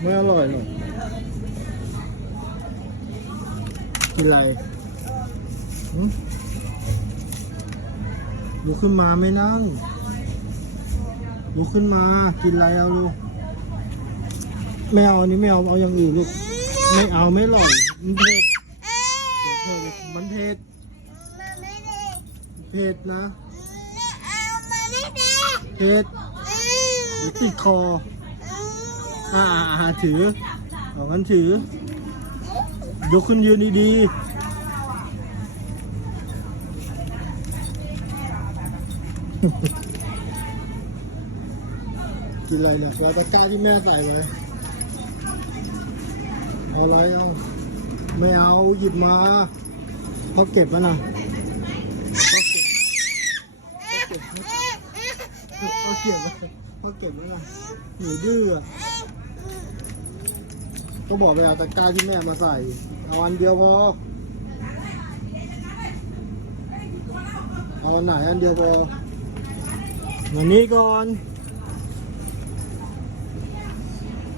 ไม่อร่อยหรอกกินอะไรหึลุกขึ้นมาไม่นั่งลุกขึ้นมา กินอะไรเอาลูกไม่เอาอันนี้ไม่เอาเอาอย่างอื่นลูก ไม่เอาไม่อร่อยมันเผ็ดเดี๋ยวเผ็ดมันเผ็ดมันไม่ได้เผ็ดนะไม่เอามันไม่ได้เผ็ดเดี๋ยวติดคอ อ่าอ่าถือเอางั้นถือ ยกขึ้นยืนดีๆ กินอะไรเนี่ยแล้วตะกร้าที่แม่ใส่ไว้เอาอะไรเอาไม่เอาหยิบมาเขาเก็บมานะเขาเก็บ เขาเก็บเขาเก็บไว้นะหนูดื้ออะก็บอกไปเอาตะกร้าที่แม่มาใส่ เอาอันเดียวพอ เอาอันไหนอันเดียวพอวันนี้ก่อน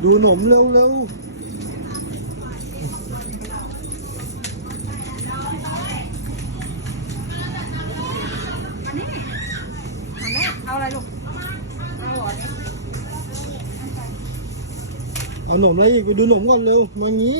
ดูหนมเร็วเเอาอะไรลูก เอาหรอเอาหนมอะไรอีกไปดูหนมก่อนเร็วมางี้